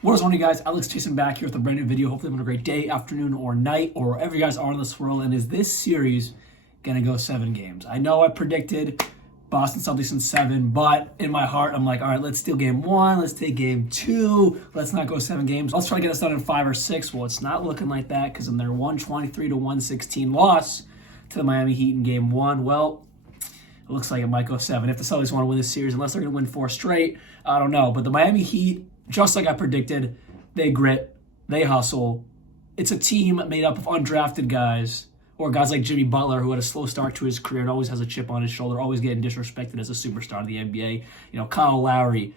What is on, you guys? Alex Jason back here with a brand new video. Hopefully having a great day, afternoon, or night, or wherever you guys are in this world. And is this series gonna go 7 games? I know I predicted Boston Celtics in 7, but in my heart, I'm like, all right, let's steal game 1, let's take game 2, let's not go 7 games. Let's try to get us done in 5 or 6. Well, it's not looking like that because in their 123-116 loss to the Miami Heat in game 1, well, it looks like it might go 7 if the Celtics want to win this series, unless they're going to win 4 straight. I don't know. But the Miami Heat, just like I predicted, they grit, they hustle. It's a team made up of undrafted guys, or guys like Jimmy Butler, who had a slow start to his career and always has a chip on his shoulder, always getting disrespected as a superstar in the NBA. You know, Kyle Lowry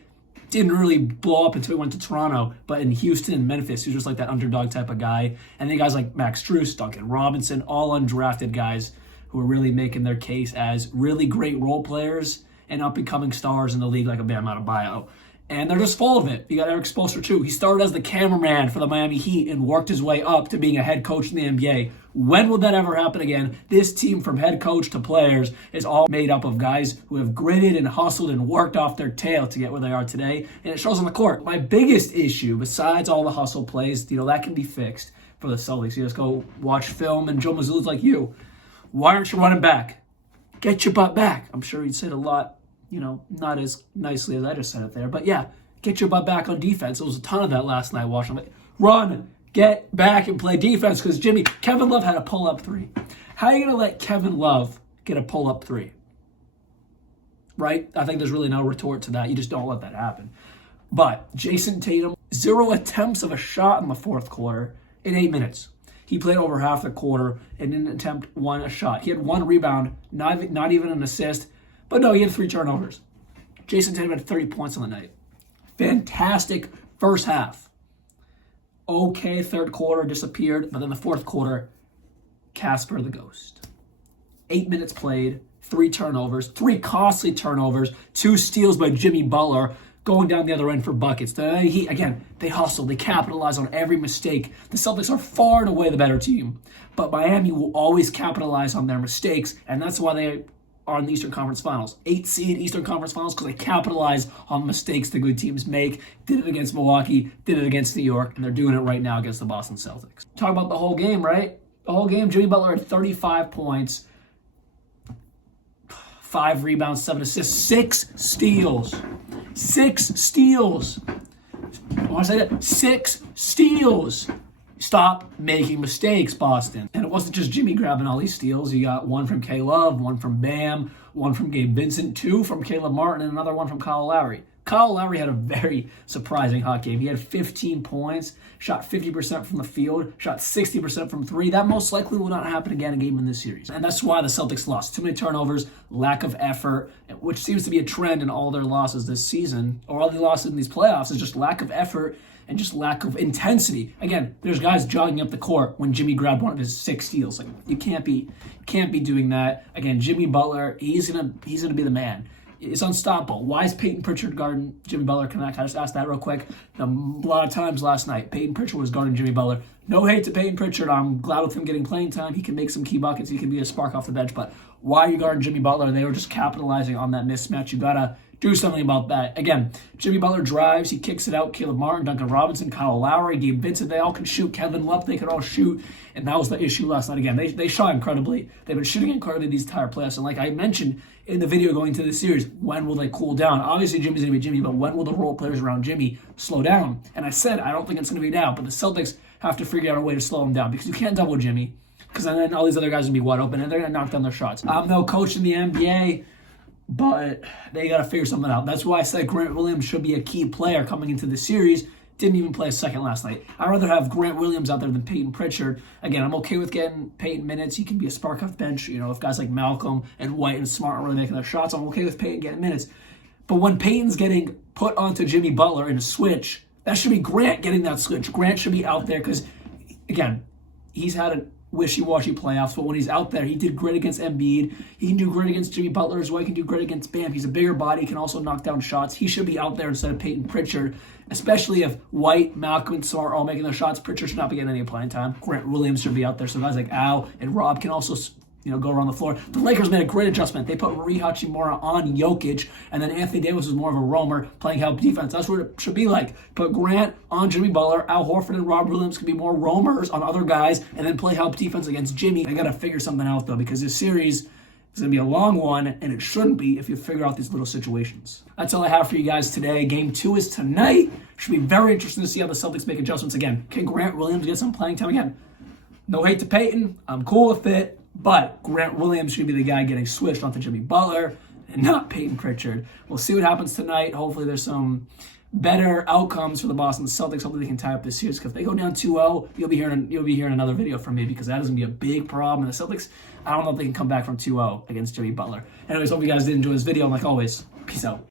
didn't really blow up until he went to Toronto, but in Houston and Memphis, he was just like that underdog type of guy. And then guys like Max Strus, Duncan Robinson, all undrafted guys who are really making their case as really great role players and up-and-coming stars in the league like a Bam Adebayo. And they're just full of it. You got Eric Spoelstra, too. He started as the cameraman for the Miami Heat and worked his way up to being a head coach in the NBA. When will that ever happen again? This team, from head coach to players, is all made up of guys who have gritted and hustled and worked off their tail to get where they are today. And it shows on the court. My biggest issue, besides all the hustle plays, that can be fixed for the Celtics. You just go watch film, and Joe Mazzulla's like you. Why aren't you running back? Get your butt back. I'm sure he'd said a lot, not as nicely as I just said it there. But yeah, get your butt back on defense. There was a ton of that last night watching. Like, run, get back and play defense because Kevin Love had a pull-up 3. How are you going to let Kevin Love get a pull-up 3? Right? I think there's really no retort to that. You just don't let that happen. But Jason Tatum, 0 attempts of a shot in the fourth quarter in 8 minutes. He played over half the quarter and didn't attempt 1 shot. He had 1 rebound, not even an assist. But no, he had 3 turnovers. Jason Tatum had 30 points on the night. Fantastic first half. Okay, third quarter disappeared, but then the fourth quarter, Casper the Ghost. 8 minutes played, 3 turnovers, 3 costly turnovers, 2 steals by Jimmy Butler, going down the other end for buckets. They hustle, they capitalize on every mistake. The Celtics are far and away the better team, but Miami will always capitalize on their mistakes, and that's why they are in the Eastern Conference Finals. 8 seed Eastern Conference Finals because they capitalize on the mistakes the good teams make. Did it against Milwaukee, did it against New York, and they're doing it right now against the Boston Celtics. Talk about the whole game, right? The whole game, Jimmy Butler had 35 points, 5 rebounds, 7 assists, 6 steals. 6 steals. I want to say that. 6 steals. Stop making mistakes, Boston. And it wasn't just Jimmy grabbing all these steals. You got 1 from K-Love, 1 from Bam, 1 from Gabe Vincent, 2 from Caleb Martin, and another 1 from Kyle Lowry. Kyle Lowry had a very surprising hot game. He had 15 points, shot 50% from the field, shot 60% from 3. That most likely will not happen again in this series. And that's why the Celtics lost. Too many turnovers, lack of effort, which seems to be a trend in all their losses this season, or all the losses in these playoffs, is just lack of effort and just lack of intensity. Again, there's guys jogging up the court when Jimmy grabbed one of his 6 steals. Like, you can't be doing that. Again, Jimmy Butler, he's gonna be the man. It's unstoppable. Why is Peyton Pritchard guarding Jimmy Butler? Can I just ask that real quick? A lot of times last night, Peyton Pritchard was guarding Jimmy Butler. No hate to Peyton Pritchard. I'm glad with him getting playing time. He can make some key buckets. He can be a spark off the bench. But why are you guarding Jimmy Butler? They were just capitalizing on that mismatch. You got to do something about that. Again, Jimmy Butler drives. He kicks it out. Caleb Martin, Duncan Robinson, Kyle Lowry, Gabe Vincent, they all can shoot. Kevin Love, they could all shoot. And that was the issue last night. Again, they shot incredibly. They've been shooting incredibly these entire playoffs. And like I mentioned in the video going to the series, when will they cool down? Obviously, Jimmy's going to be Jimmy, but when will the role players around Jimmy slow down? And I said, I don't think it's going to be now, but the Celtics have to figure out a way to slow him down because you can't double Jimmy because then all these other guys are going to be wide open and they're going to knock down their shots. I'm no coach in the NBA, but they got to figure something out. That's why I said Grant Williams should be a key player coming into the series. Didn't even play a second last night. I'd rather have Grant Williams out there than Peyton Pritchard. Again, I'm okay with getting Peyton minutes. He can be a spark off the bench. If guys like Malcolm and White and Smart are really making their shots, I'm okay with Peyton getting minutes. But when Peyton's getting put onto Jimmy Butler in a switch, that should be Grant getting that switch. Grant should be out there because, again, he's had a wishy-washy playoffs, but when he's out there, he did great against Embiid. He can do great against Jimmy Butler as well. He can do great against Bam. He's a bigger body. He can also knock down shots. He should be out there instead of Peyton Pritchard, especially if White, Malcolm, and Smart are all making their shots. Pritchard should not be getting any playing time. Grant Williams should be out there, so guys like Al and Rob can also go around the floor. The Lakers made a great adjustment. They put Rui Hachimura on Jokic, and then Anthony Davis was more of a roamer, playing help defense. That's what it should be like. Put Grant on Jimmy Butler. Al Horford and Rob Williams can be more roamers on other guys, and then play help defense against Jimmy. I got to figure something out, though, because this series is going to be a long one, and it shouldn't be if you figure out these little situations. That's all I have for you guys today. Game 2 is tonight. Should be very interesting to see how the Celtics make adjustments again. Can Grant Williams get some playing time again? No hate to Peyton. I'm cool with it. But Grant Williams should be the guy getting switched onto Jimmy Butler and not Peyton Pritchard. We'll see what happens tonight. Hopefully there's some better outcomes for the Boston Celtics. Hopefully they can tie up this series, because if they go down 2-0, you'll be hearing another video from me, because that is going to be a big problem. And the Celtics, I don't know if they can come back from 2-0 against Jimmy Butler. Anyways, hope you guys did enjoy this video. And like always, peace out.